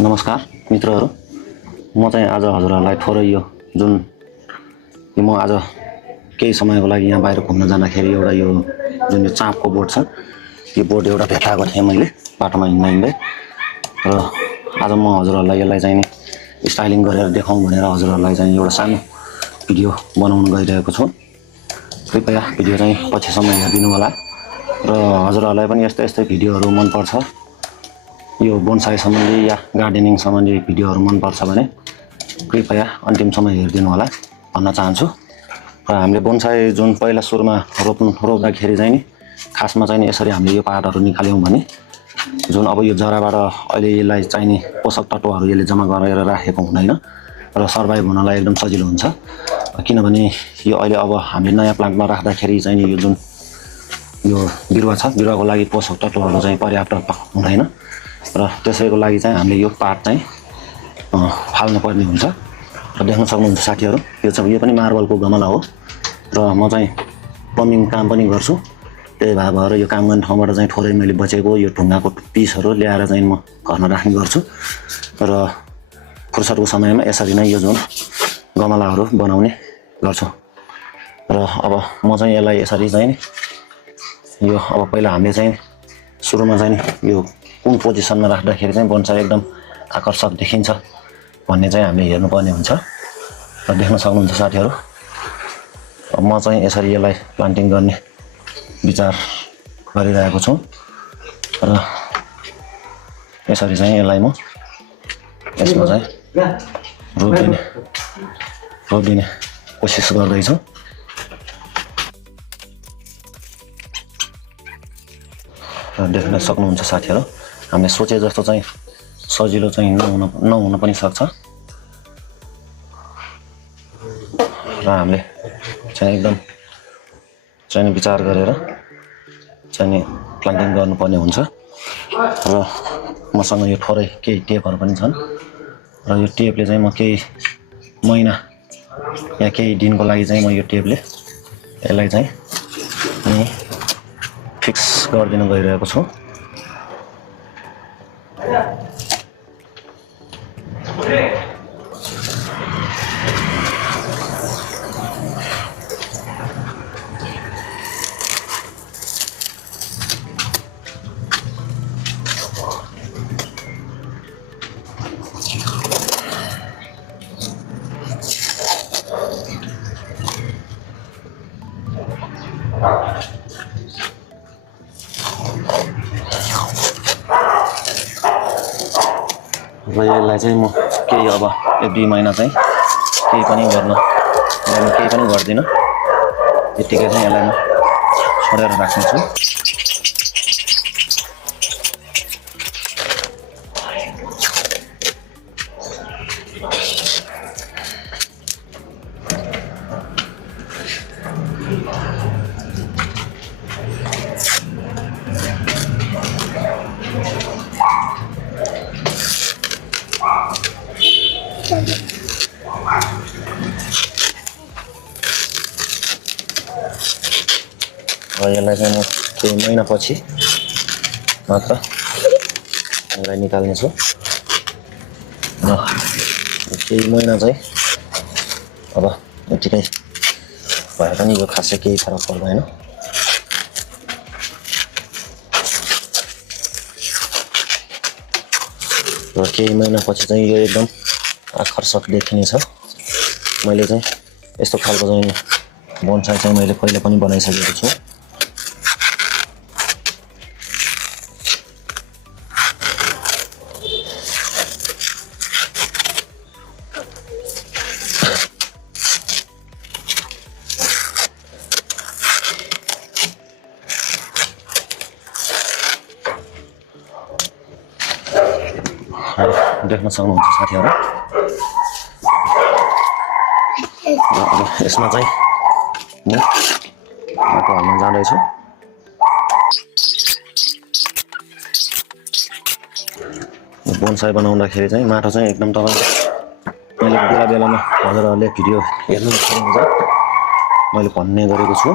नमस्कार मित्रहरू, म चाहिँ आज हजुरहरूलाई थोरै यो जुन म आज केही समयको लागि यहाँ बाहिर घुम्न जाँदाखेरि एउटा यो जुन यो चाँपको बोट छ, यो बोट एउटा भेटाएको थिएँ मैले बाटोमा हिँड्दै र आज म हजुरहरूलाई यसलाई चाहिँ नि स्टाइलिङ गरेर देखाउँ भनेर हजुरहरूलाई चाहिँ एउटा सानो भिडियो बनाउन गइरहेको छु। कृपया भिडियो चाहिँ पछिसम्म हेरिदिनु होला र हजुरहरूलाई पनि यस्तै यस्तै भिडियोहरू मनपर्छ, यो बोनसाई सम्बन्धी या गार्डनिङ सम्बन्धी भिडियोहरू मनपर्छ भने कृपया अन्तिमसम्म हेरिदिनु होला भन्न चाहन्छु। र हामीले बोनसाई जुन पहिला सुरुमा रोप्दाखेरि चाहिँ नि खासमा चाहिँ यसरी हामीले यो पातहरू निकाल्यौँ भने जुन अब यो जराबाट अहिले यसलाई चाहिने पोषक तत्त्वहरू यसले जम्मा गरेर राखेको हुँदैन र सर्भाइभ हुनलाई एकदम सजिलो हुन्छ। किनभने यो अहिले अब हामीले नयाँ प्लान्टमा राख्दाखेरि चाहिँ यो जुन यो बिरुवा छ, बिरुवाको लागि पोषक तत्त्वहरू चाहिँ पर्याप्त हुँदैन र त्यसैको लागि चाहिँ हामीले यो पात चाहिँ फाल्नु पर्ने हुन्छ। र देख्न सक्नुहुन्छ साथीहरू, यो पनि मार्बलको गमला हो र म चाहिँ प्लम्बिङ काम पनि गर्छु। त्यही भएर यो काम गर्ने ठाउँबाट चाहिँ थोरै मैले बचेको यो ढुङ्गाको पिसहरू ल्याएर चाहिँ म घरमा राख्ने गर्छु र फुर्सदको समयमा यसरी नै यो जुन गमलाहरू बनाउने गर्छु। र अब म चाहिँ यसलाई यसरी चाहिँ यो अब पहिला हामीले चाहिँ सुरुमा चाहिँ यो कुन पोजिसनमा राख्दाखेरि चाहिँ बोनसाई एकदम आकर्षक देखिन्छ भन्ने चाहिँ हामीले हेर्नुपर्ने हुन्छ। र देख्न सक्नुहुन्छ साथीहरू, अब म चाहिँ यसरी यसलाई प्लान्टिङ गर्ने विचार गरिरहेको छु र यसरी चाहिँ यसलाई म यसमा चाहिँ रोपिदिने कोसिस गर्दैछु। र देख्न सक्नुहुन्छ साथीहरू, हामीले सोचे जस्तो चाहिँ सजिलो चाहिँ नहुन पनि सक्छ र हामीले चाहिँ एकदम चाहिँ विचार गरेर चाहिँ प्लान्टिङ गर्नुपर्ने हुन्छ। र मसँग यो थोरै केही टेपहरू पनि छन् र यो टेपले चाहिँ म केही महिना या केही दिनको लागि चाहिँ म यो टेपले यसलाई चाहिँ फिक्स गरिदिन गइरहेको छु। र यसलाई चाहिँ म केही अब 1-2 महिना चाहिँ केही पनि गर्दिनँ, यतिकै चाहिँ यसलाई म छोडेर राख्नेछु। र यसलाई चाहिँ म केही महिनापछि मात्र यसलाई निकाल्नेछु र केही महिना चाहिँ अब यतिकै भए पनि यो खासै केही फरक पर्दैन। र केही महिनापछि चाहिँ यो एकदम आकर्षक देखिनेछ। मैले चाहिँ यस्तो खालको चाहिँ बोनसाई चाहिँ मैले पहिले पनि बनाइसकेको छु। देख्न सक्नुहुन्छ साथीहरू, अब यसमा चाहिँ म माटो हाल्न जाँदैछु। बोनसाई बनाउँदाखेरि चाहिँ माटो चाहिँ एकदम तपाईँ मैले बेलामा हजुरहरूले भिडियो हेर्नु सक्नुहुन्छ, मैले भन्ने गरेको छु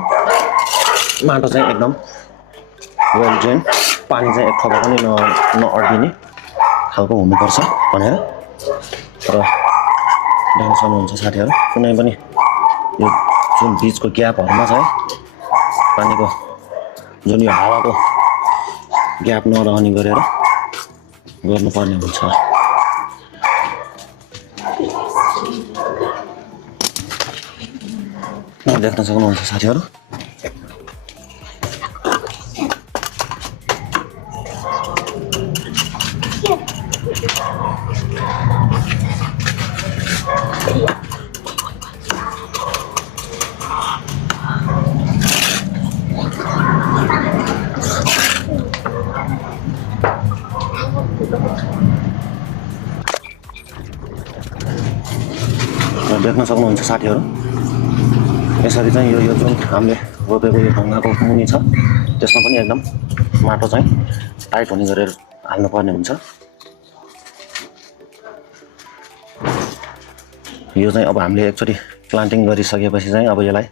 माटो चाहिँ एकदम वेल ड्रेन, पानी चाहिँ एक थोपा पनि नअड्किने खालको हुनुपर्छ भनेर र देख्न सक्नुहुन्छ साथीहरू कुनै पनि यो जुन बीचको ग्यापहरुमा छ है पानीको जुन यो हावाको ग्याप नरहने गरेर गर्नुपर्ने हुन्छ। देख्न सक्नुहुन्छ साथीहरू देख्न सक्नुहुन्छ साथीहरू यसरी चाहिँ यो जुन हामीले रोपेको यो ढुङ्गाको मुनि छ त्यसमा पनि एकदम माटो चाहिँ टाइट हुने गरेर हाल्नुपर्ने हुन्छ। यो चाहिँ अब हामीले एकचोटि प्लान्टिङ गरिसकेपछि चाहिँ अब यसलाई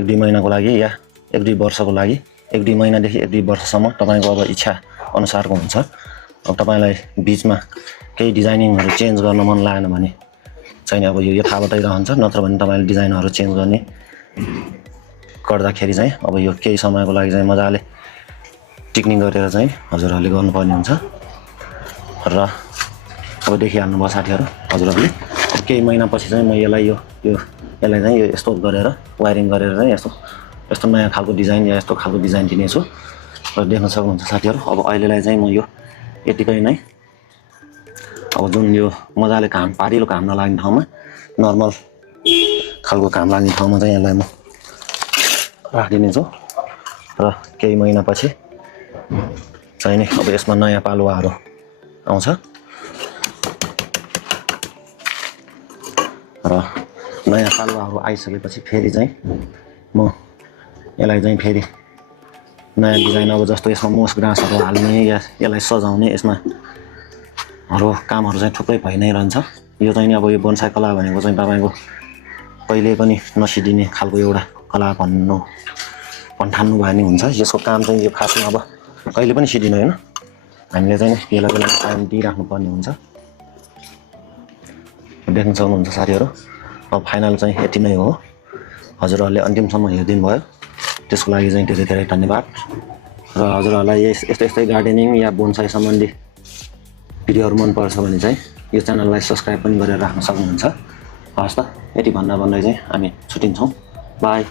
1-2 महिनाको लागि या 1-2 वर्षको लागि 1-2 महिनादेखि 1-2 वर्षसम्म तपाईको अब इच्छा अनुसारको हुन्छ। अब तपाईलाई बीचमा केही डिजाइनिङहरु चेन्ज गर्न मन लागेन भने चाहिँ अब यो यथावतै रहन्छ, नत्र भने तपाईले डिजाइनहरु चेन्ज गर्ने गर्दाखेरि चाहिँ अब यो केही समयको लागि चाहिँ मजाले टिक्निङ गरेर चाहिँ हजुरहरुले गर्नुपर्ने हुन्छ। र अब देखिहाल्नु भयो साथीहरु हजुरहरुले अब केही महिनापछि चाहिँ म यसलाई यसलाई चाहिँ यो यस्तो गरेर वायरिङ गरेर चाहिँ यस्तो नयाँ खालको डिजाइन या यस्तो खालको डिजाइन दिनेछु र देख्न सक्नुहुन्छ साथीहरु। अब अहिलेलाई चाहिँ म यो यतिकै नै अब जुन यो मजाले काम पारिलो काम नलाग्ने ठाउँमा नर्मल खालको काम लाग्ने ठाउँमा चाहिँ यसलाई म राखिदिनेछु र केही महिनापछि चाहिँ नि अब यसमा नयाँ पालुवाहरू आउँछ र नयाँ पालुवाहरू आइसकेपछि फेरि चाहिँ म यसलाई चाहिँ फेरि नयाँ डिजाइन अब जस्तो यसमा मोस ग्रासहरू हाल्ने या यसलाई सजाउने यसमा कामहरू चाहिँ थुप्रै भइ नै रहन्छ। यो चाहिँ नि अब यो बोनसाई कला भनेको चाहिँ तपाईको कहिले पनि नसिदिने खालको एउटा कला भन्ठान्नु भयो नि हुन्छ। यसको काम चाहिँ यो खासमा अब कहिले पनि सिदिनु हैन, हामीले चाहिँ यसलाई टाइम दिइराख्नु पर्ने हुन्छ। देख्न सक्नुहुन्छ साथीहरु अब फाइनल चाहिँ यति नै हो। हजुरहरुले अन्तिमसम्म हेरिदिनु भयो त्यसको लागि चाहिँ धेरै धेरै धन्यवाद। र हजुरहरुलाई यस्तै गार्डनिङ या बोनसाई सम्बन्धी भिडियोहरु मन पर्छ भने चाहिँ यो च्यानललाई सब्स्क्राइब पनि गरेर राख्न सक्नुहुन्छ। हस् त यति भन्दै चाहिँ हामी छुटिन्छौं। बाइ।